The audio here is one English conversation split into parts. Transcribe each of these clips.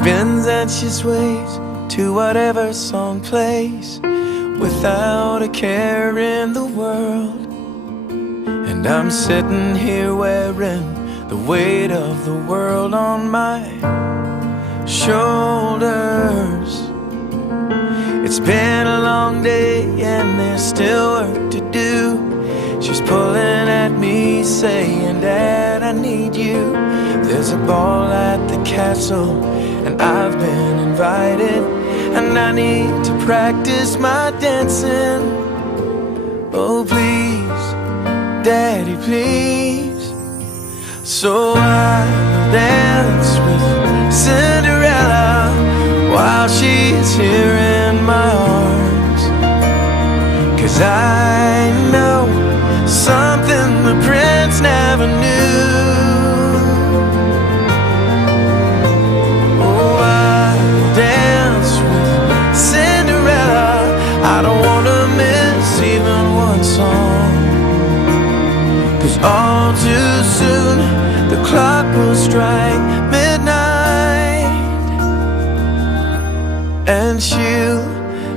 spins and she sways to whatever song plays, without a care in the world. And I'm sitting here wearing the weight of the world on my shoulders. It's been a long day and there's still work to do. She's pulling at me saying, Dad, I need you. There's a ball at the castle and I've been invited, and I need to practice my dancing. Oh please, Daddy, please. So I will dance with Cinderella while she's here in my arms, 'cause I know something the prince never knew. Oh, I will dance with Cinderella. I don't want to miss even one song, 'cause all too soon the clock will strike midnight and she'll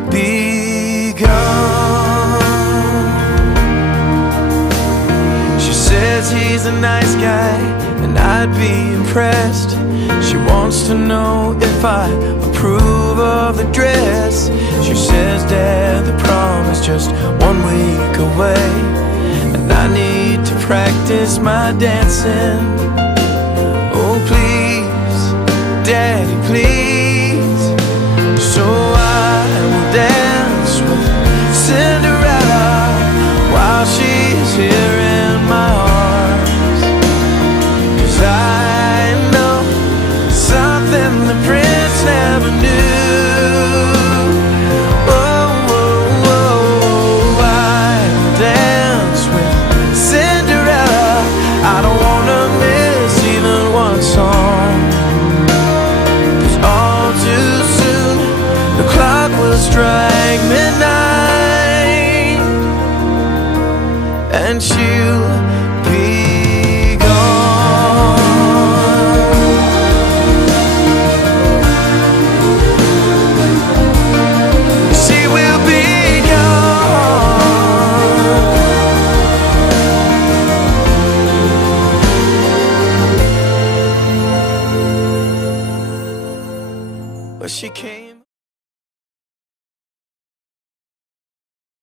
be gone. She says he's a nice guy and I'd be impressed. She wants to know if I approve of the dress. She says, Dad, the prom is just 1 week away, and I need to practice my dancing. Oh please, Daddy, please. So I will dance with Cinderella while she's here in my arms, 'cause I know something the prince never knew. Oh, oh, oh, I will dance with Cinderella. I don't want to miss even one song, 'cause all too soon the clock will strike midnight and she'll